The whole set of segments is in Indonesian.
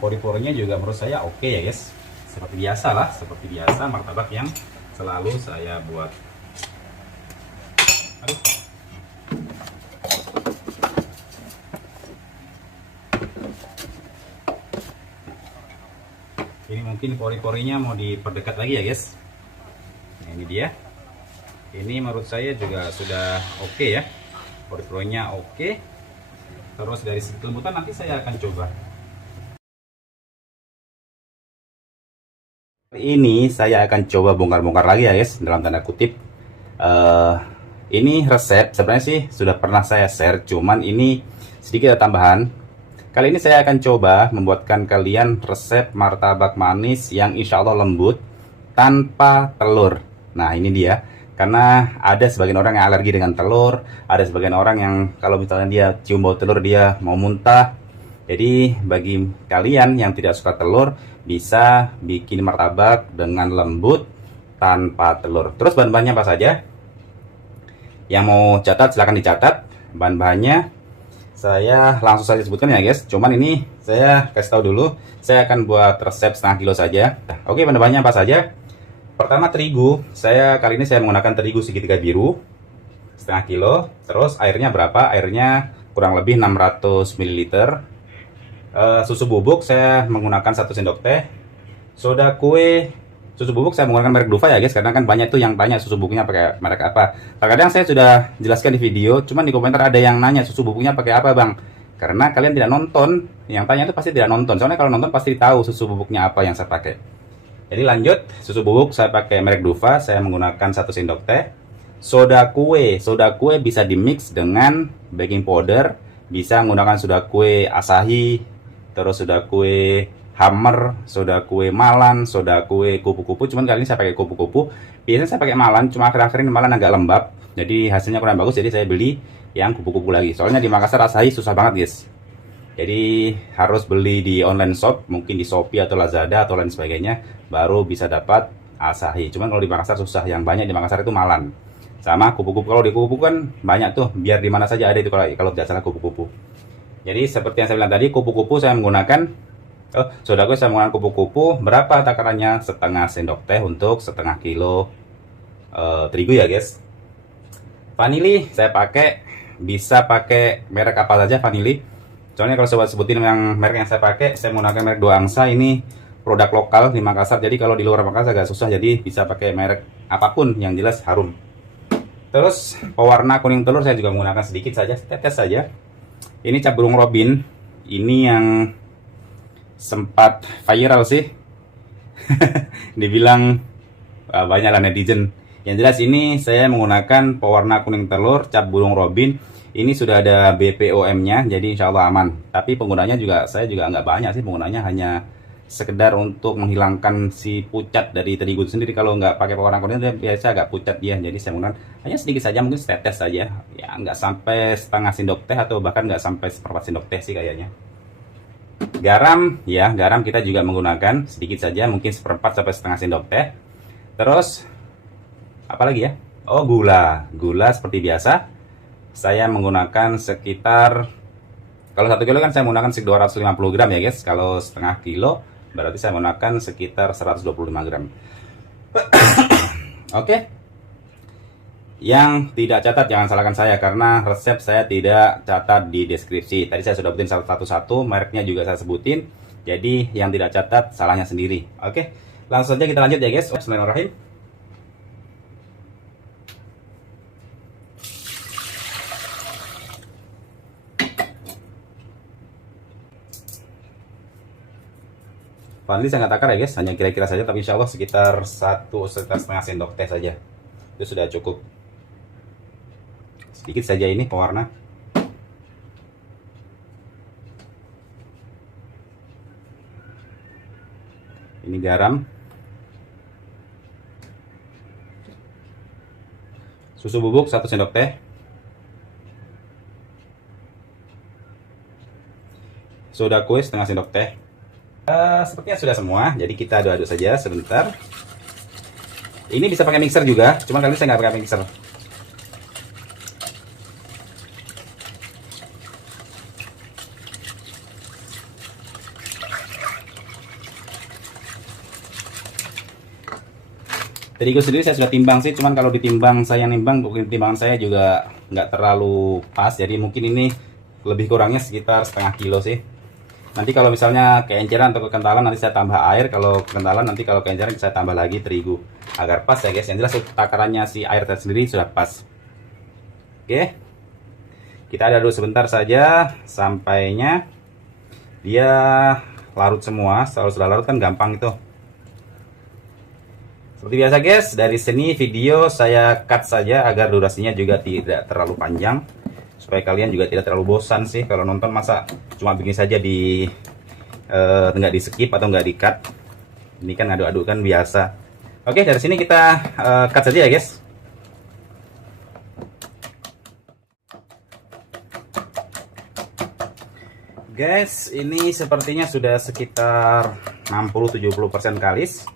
Pori-porinya juga menurut saya oke ya guys. Seperti biasa lah, seperti biasa martabak yang selalu saya buat. Aduh. Ini mungkin pori-porinya mau diperdekat lagi ya guys. Nah, ini dia. Ini menurut saya juga sudah oke ya. Pori-porinya oke. Terus dari segi kelembutan nanti saya akan coba. Ini saya akan coba bongkar-bongkar lagi ya guys, dalam tanda kutip. Ini resep sebenarnya sih sudah pernah saya share, cuman ini sedikit ada tambahan. Kali ini saya akan coba membuatkan kalian resep martabak manis yang insya Allah lembut tanpa telur. Nah ini dia, karena ada sebagian orang yang alergi dengan telur, ada sebagian orang yang kalau misalnya dia cium bau telur dia mau muntah. Jadi bagi kalian yang tidak suka telur, bisa bikin martabak dengan lembut tanpa telur. Terus bahan-bahannya apa saja? Yang mau catat silahkan dicatat. Bahan-bahannya saya langsung saja sebutkan ya guys. Cuman ini saya kasih tahu dulu, saya akan buat resep setengah kilo saja. Oke, bahan-bahannya apa saja? Pertama terigu. Kali ini saya menggunakan terigu segitiga biru setengah kilo. Terus airnya berapa? Airnya kurang lebih 600 ml. Susu bubuk saya menggunakan 1 sendok teh. Soda kue, susu bubuk saya menggunakan merek Dufa ya guys, karena kan banyak tuh yang tanya susu bubuknya pakai merek apa. Terkadang saya sudah jelaskan di video, cuman di komentar ada yang nanya susu bubuknya pakai apa bang, karena kalian tidak nonton. Yang tanya itu pasti tidak nonton, soalnya kalau nonton pasti tahu susu bubuknya apa yang saya pakai. Jadi lanjut, susu bubuk saya pakai merek Dufa, saya menggunakan 1 sendok teh. Soda kue bisa dimix dengan baking powder, bisa menggunakan soda kue Asahi, terus soda kue Hammer, soda kue Malan, soda kue kupu-kupu. Cuman kali ini saya pakai kupu-kupu. Biasanya saya pakai Malan, cuma akhir-akhir ini Malan agak lembab, jadi hasilnya kurang bagus. Jadi saya beli yang kupu-kupu lagi. Soalnya di Makassar Asahi susah banget guys. Jadi harus beli di online shop, mungkin di Shopee atau Lazada atau lain sebagainya, baru bisa dapat Asahi. Cuman kalau di Makassar susah, yang banyak di Makassar itu Malan. Sama kupu-kupu, kalau di kupu-kupu kan banyak tuh, biar di mana saja ada itu kalau tidak salah kupu-kupu. Jadi seperti yang saya bilang tadi, kupu-kupu saya menggunakan, soda kue saya menggunakan kupu-kupu. Berapa takarannya? Setengah sendok teh untuk setengah kilo terigu ya guys. Vanili saya pakai, bisa pakai merek apa saja vanili. Soalnya kalau sobat sebutin yang merek yang saya pakai, saya menggunakan merek Dua Angsa. Ini produk lokal di Makassar, jadi kalau di luar Makassar agak susah, jadi bisa pakai merek apapun yang jelas harum. Terus pewarna kuning telur saya juga menggunakan sedikit saja, tetes saja. Ini cap burung robin, ini yang sempat viral sih. Dibilang banyak lah netizen. Yang jelas ini saya menggunakan pewarna kuning telur cap burung robin. Ini sudah ada BPOM-nya, jadi insya Allah aman. Tapi penggunanya juga saya juga nggak banyak sih, penggunanya hanya sekedar untuk menghilangkan si pucat dari terigu itu sendiri. Kalau nggak pakai pewarna kuning dia biasa agak pucat dia, jadi saya menggunakan hanya sedikit saja, mungkin setetes saja ya, nggak sampai setengah sendok teh atau bahkan nggak sampai seperempat sendok teh sih kayaknya. Garam ya, garam kita juga menggunakan sedikit saja, mungkin seperempat sampai setengah sendok teh. Terus apa lagi ya? Oh, gula seperti biasa saya menggunakan sekitar, kalau 1 kilo kan saya menggunakan sekitar 250 gram ya guys. Kalau setengah kilo berarti saya menggunakan sekitar 125 gram. Oke. Yang tidak catat jangan salahkan saya, karena resep saya tidak catat di deskripsi. Tadi saya sudah sebutin satu-satu, mereknya juga saya sebutin. Jadi yang tidak catat salahnya sendiri. Oke, langsung saja kita lanjut ya guys. Bismillahirrahmanirrahim. Vanili saya nggak takar ya guys, hanya kira-kira saja, tapi insya Allah sekitar setengah sendok teh saja itu sudah cukup. Sedikit saja ini pewarna. Ini garam. Susu bubuk 1 sendok teh. Soda kue setengah sendok teh. Sepertinya sudah semua, jadi kita aduk-aduk saja sebentar. Ini bisa pakai mixer juga, cuma kali ini saya nggak pakai mixer. Terigu sendiri saya sudah timbang sih, cuman kalau ditimbang saya nimbang, timbangan saya juga nggak terlalu pas, jadi mungkin ini lebih kurangnya sekitar setengah kilo sih. Nanti kalau misalnya keenceran atau kekentalan nanti saya tambah air, kalau kekentalan nanti kalau keenceran saya tambah lagi terigu agar pas ya guys. Yang jelas takarannya si air sendiri sudah pas. Oke, kita aduk sebentar saja sampainya dia larut semua. Kalau sudah larut kan gampang itu. Seperti biasa guys, dari sini video saya cut saja agar durasinya juga tidak terlalu panjang, supaya kalian juga tidak terlalu bosan sih kalau nonton. Masa cuma begini saja di nggak di skip atau nggak di cut. Ini kan aduk-aduk kan biasa. Oke, dari sini kita cut saja ya guys. Guys, ini sepertinya sudah sekitar 60-70% kalis.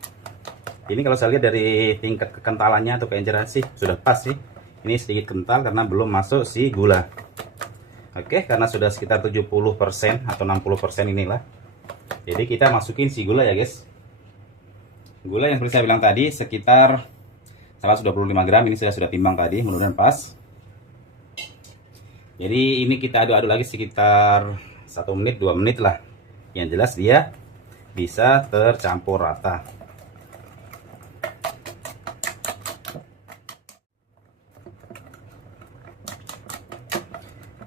Ini kalau saya lihat dari tingkat kekentalannya atau keenceran sih sudah pas sih. Ini sedikit kental karena belum masuk si gula. Oke, karena sudah sekitar 70% atau 60% inilah. Jadi kita masukin si gula ya guys. Gula yang seperti saya bilang tadi sekitar 125 gram. Ini saya sudah timbang tadi, mudah-mudahan pas. Jadi ini kita aduk-aduk lagi sekitar 1 menit 2 menit lah. Yang jelas dia bisa tercampur rata.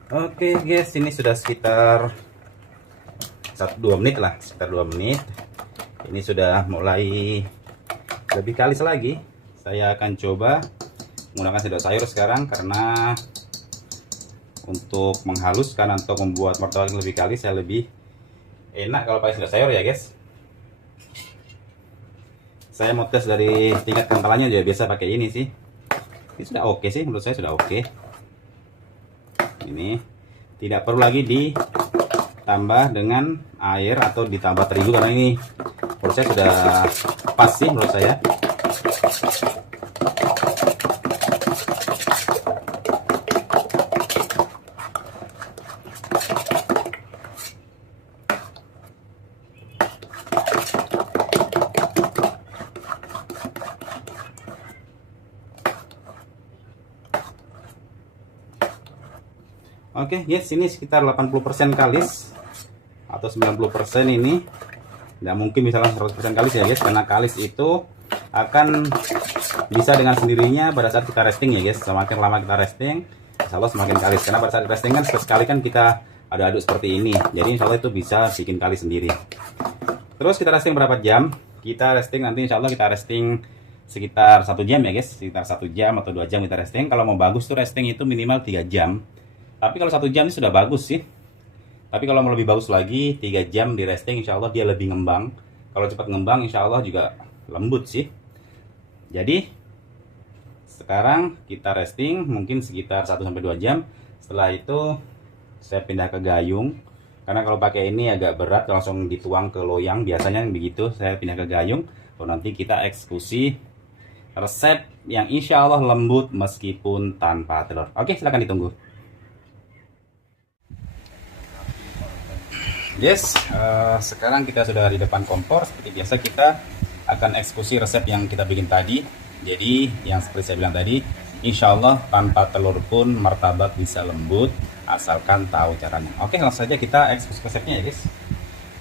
Oke guys, ini sudah sekitar 1-2 menit lah, sekitar 2 menit. Ini sudah mulai lebih kalis lagi. Saya akan coba menggunakan sendok sayur sekarang karena untuk menghaluskan atau membuat martabak lebih kalis saya lebih enak kalau pakai sendok sayur ya guys. Saya mau tes dari tingkat kentalannya juga biasa pakai ini sih. Ini sudah oke sih, menurut saya sudah oke. Ini tidak perlu lagi ditambah dengan air atau ditambah terigu karena ini menurut saya sudah pas sih menurut saya. Oke guys, ini sekitar 80% kalis atau 90% ini. Nggak mungkin misalnya 100% kalis ya guys, karena kalis itu akan bisa dengan sendirinya pada saat kita resting ya guys. Semakin lama kita resting, insya Allah semakin kalis. Karena pada saat resting kan sekali kan kita aduk-aduk seperti ini, jadi insya Allah itu bisa bikin kalis sendiri. Terus kita resting berapa jam? Kita resting nanti insya Allah kita resting sekitar 1 jam ya guys, sekitar 1 jam atau 2 jam kita resting. Kalau mau bagus tuh resting itu minimal 3 jam. Tapi kalau 1 jam ini sudah bagus sih. Tapi kalau mau lebih bagus lagi 3 jam di resting insya Allah dia lebih ngembang. Kalau cepat ngembang insya Allah juga lembut sih. Jadi sekarang kita resting mungkin sekitar 1-2 jam. Setelah itu saya pindah ke gayung. Karena kalau pakai ini agak berat langsung dituang ke loyang. Biasanya begitu, saya pindah ke gayung. Lalu nanti kita eksekusi resep yang insya Allah lembut meskipun tanpa telur. Oke, silahkan ditunggu. Yes, sekarang kita sudah di depan kompor. Seperti biasa kita akan eksekusi resep yang kita bikin tadi. Jadi yang seperti saya bilang tadi, insya Allah tanpa telur pun martabak bisa lembut asalkan tahu caranya. Oke, langsung saja kita eksekusi resepnya ya guys.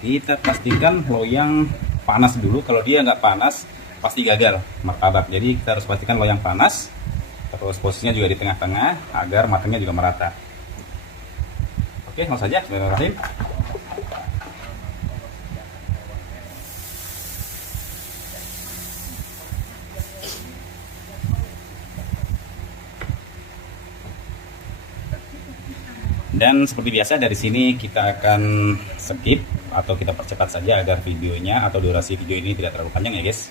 Kita pastikan loyang panas dulu. Kalau dia nggak panas pasti gagal martabak. Jadi kita harus pastikan loyang panas. Terus posisinya juga di tengah-tengah agar matangnya juga merata. Oke, langsung saja. Bismillahirrahmanirrahim. Dan seperti biasa dari sini kita akan skip atau kita percepat saja agar videonya atau durasi video ini tidak terlalu panjang ya guys.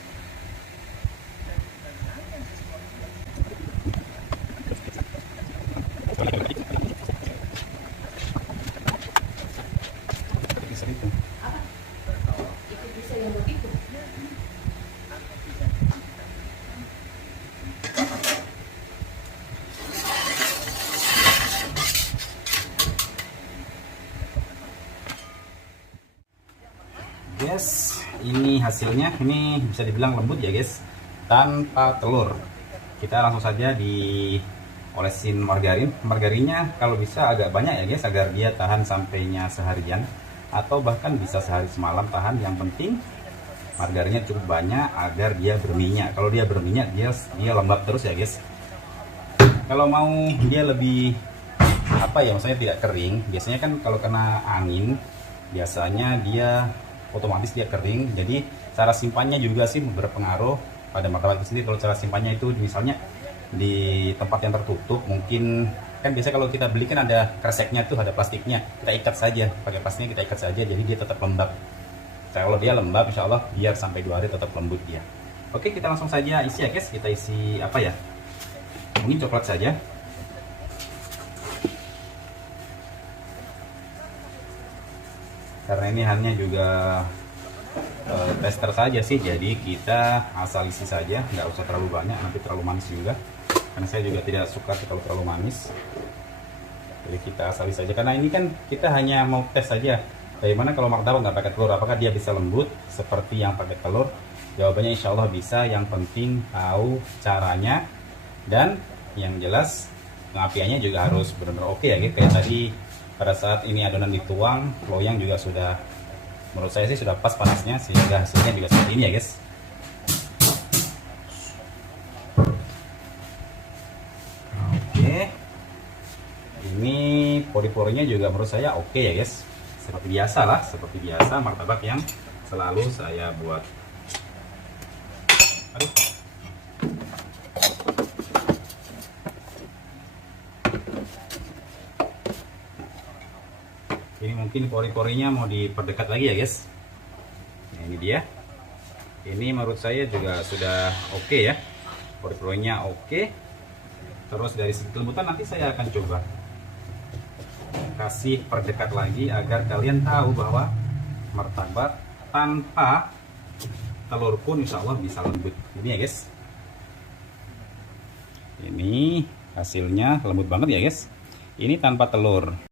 Guys, ini hasilnya, ini bisa dibilang lembut ya guys. tanpa telur. Kita langsung saja diolesin margarinnya kalau bisa agak banyak ya guys, agar dia tahan sampainya seharian atau bahkan bisa sehari semalam tahan. Yang penting margarinnya cukup banyak agar dia berminyak. Kalau dia berminyak dia lembab terus ya guys. Kalau mau dia lebih apa ya, maksudnya tidak kering, biasanya kan kalau kena angin biasanya dia otomatis dia kering. Jadi cara simpannya juga sih berpengaruh pada martabak itu sendiri. Kalau cara simpannya itu misalnya di tempat yang tertutup, mungkin kan biasa kalau kita beli kan ada kreseknya tuh, ada plastiknya, kita ikat saja, pakai plastiknya kita ikat saja, jadi dia tetap lembab. Kalau dia lembab insya Allah biar sampai 2 hari tetap lembut dia. Oke, kita langsung saja isi ya guys. Kita isi apa ya, mungkin coklat saja. Karena ini hanya juga tester saja sih, jadi kita asal isi saja, nggak usah terlalu banyak, nanti terlalu manis juga. Karena saya juga tidak suka kalau terlalu manis. Jadi kita asal isi saja, karena ini kan kita hanya mau tes saja bagaimana kalau martabak nggak pakai telur, apakah dia bisa lembut seperti yang pakai telur. Jawabannya insya Allah bisa. Yang penting tahu caranya, dan yang jelas pengapiannya juga harus benar-benar oke ya, gitu. Kayak tadi pada saat ini adonan dituang, loyang juga sudah, menurut saya sih sudah pas panasnya, sehingga hasilnya juga seperti ini ya guys. Oke, ini pori-porinya juga menurut saya oke ya guys. Seperti biasa lah, seperti biasa martabak yang selalu saya buat. Aduh. Ini mungkin pori-porinya mau diperdekat lagi ya guys. Nah, ini dia. Ini menurut saya juga sudah oke ya. Pori-porinya oke. Terus dari segi kelembutan nanti saya akan coba kasih perdekat lagi agar kalian tahu bahwa martabak tanpa telur pun insya Allah bisa lembut. Ini ya guys. Ini hasilnya lembut banget ya guys. Ini tanpa telur.